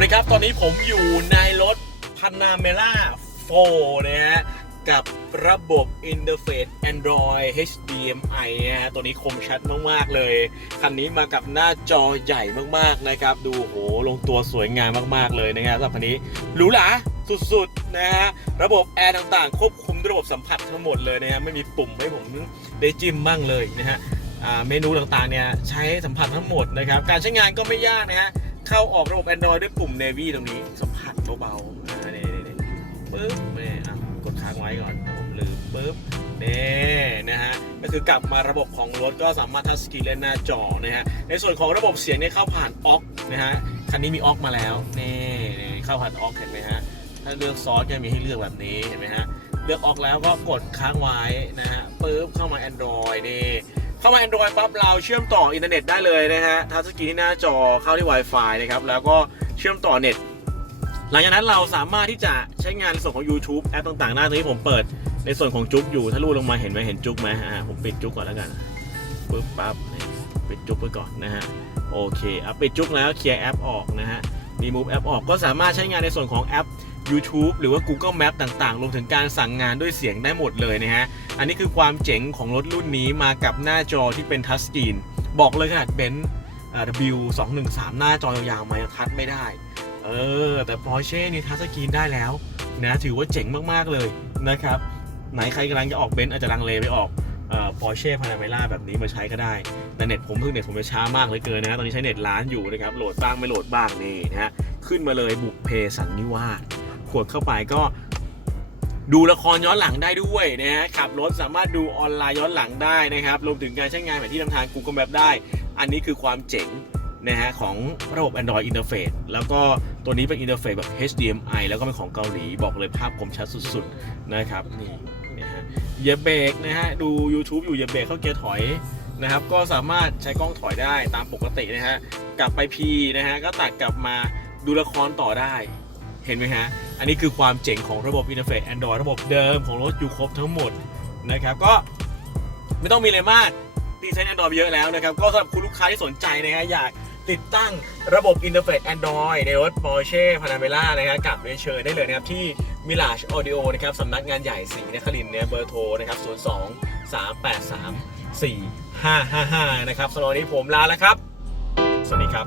วัสดีครับ ตอนนี้ผมอยู่ในรถพันนาเมล่า4นะฮะ กับระบบอินเทอร์เฟซ Android HDMI นะฮะ ตัวนี้คมชัดมาก ๆ เลย คันนี้มากับหน้าจอใหญ่มาก ๆ นะครับ ดูโห ลงตัวสวยงามมาก ๆ เลยนะครับสำหรับคันนี้หรูหราสุด ๆ นะฮะ ระบบแอร์ต่าง ๆ ควบคุมด้วยระบบสัมผัสทั้งหมดเลยนะฮะ ไม่มีปุ่มให้ผมได้จิ้มบ้างเลยนะฮะเมนูต่าง ๆ เนี่ย ใช้สัมผัสทั้งหมดนะครับ การใช้งานก็ไม่ยากนะฮะ เข้าออกระบบ Android ด้วยปุ่ม Navy ตรงนี้สัมผัสเบาๆอ่านี่นี่นี่ปึ๊บนี่อะกดค้างไว้ก่อนผมลืมปึ๊บนี่นะฮะก็คือกลับมาระบบของรถก็สามารถทัชสกรีนเล่นหน้าจอนะฮะในส่วนของระบบเสียงเนี่ยเข้าผ่านออกนะฮะคันนี้มีออกมาแล้วนี่นี่เข้าผ่านออกเห็นไหมฮะถ้าเลือกซอสก็มีให้เลือกแบบนี้เห็นไหมฮะเลือกออกแล้วก็กดค้างไว้นะฮะปึ๊บเข้ามา Android นี่ เข้ามา Android ปั๊บเราเชื่อมต่ออินเทอร์เน็ตได้เลยนะฮะทัชสกรีนที่หน้าจอเข้าที่ Wi-Fi นะครับแล้วก็เชื่อมต่อเน็ตหลังจากนั้นเราสามารถที่จะใช้งานในส่วนของ YouTube แอปต่างๆ หน้าตรงนี้ผมเปิดในส่วนของจุกอยู่ถ้าลูดลงมาเห็นไหมเห็นจุกไหมอ่าผมปิดจุกก่อนแล้วกันปึ๊บปั๊บปิดจุกไปก่อนนะฮะโอเคอะปิดจุกแล้วเคลียร์แอปออกนะฮะ remove แอปออกก็สามารถใช้งานในส่วนของแอป YouTube หรือว่า Google Map ต่างๆ รวมถึงการสั่งงานด้วยเสียงได้หมดเลยนะฮะ อันนี้คือความเจ๋งของรถรุ่นนี้มากับหน้าจอที่เป็นทัชสกรีน บอกเลยขนาดเบนซ์ W 2 1 3 หน้าจอยาวๆมายังทัชไม่ได้ เออ แต่ Porsche นี่ทัชสกรีนได้แล้วนะถือว่าเจ๋งมากๆเลยนะครับ ไหนใครกำลังจะออกเบนซ์อาจจะลังเลไปออกเอ่อ Porsche Panamera แบบนี้มาใช้ก็ได้ แต่เน็ตผมเพิ่งเน็ตผมจะช้ามากเลยเกินนะ ตอนนี้ใช้เน็ตล้านอยู่นะครับ โหลดบ้างไม่โหลดบ้างนี่นะฮะ ขึ้นมาเลยบุกเพสันนิวาส กดเข้าไปก็ดูละครย้อนหลังได้ด้วยนะฮะขับรถสามารถดูออนไลน์ย้อนหลังได้นะครับรวมถึงการใช้งานแบบที่นำทาง Google Map ได้ อันนี้คือความเจ๋งนะฮะของระบบ Android Interface แล้วก็ตัวนี้เป็น Interface แบบ HDMI แล้วก็เป็นของเกาหลีบอกเลยภาพคมชัดสุดๆนะครับนี่นะฮะเหยียบเบรกนะฮะดู YouTube อยู่เหยียบเบรกเข้าเกียร์ถอยนะครับก็สามารถใช้กล้องถอยได้ตามปกตินะฮะกลับไป P นะฮะก็ตัดกลับมาดูละครต่อได้เห็นไหมฮะ อันนี้คือความเจ๋งของระบบ Interface Android ระบบเดิมของรถอยู่ครบทั้งหมดนะครับ ก็ไม่ต้องมีอะไรมากที่ใช้ Android เยอะแล้วนะครับ ก็สำหรับคุณลูกค้าที่สนใจนะฮะอยากติดตั้งระบบ Interface Android ในรถ Porsche Panamera นะครับกับเรียนเชิญได้เลยนะครับ ที่ Mirage Audio นะครับสำนักงานใหญ่สีนครินทร์เนี่ยเบอร์โทรนะครับ 02 383 4555 นะครับสำหรับวันนี้ผมลาแล้วครับ สวัสดีครับ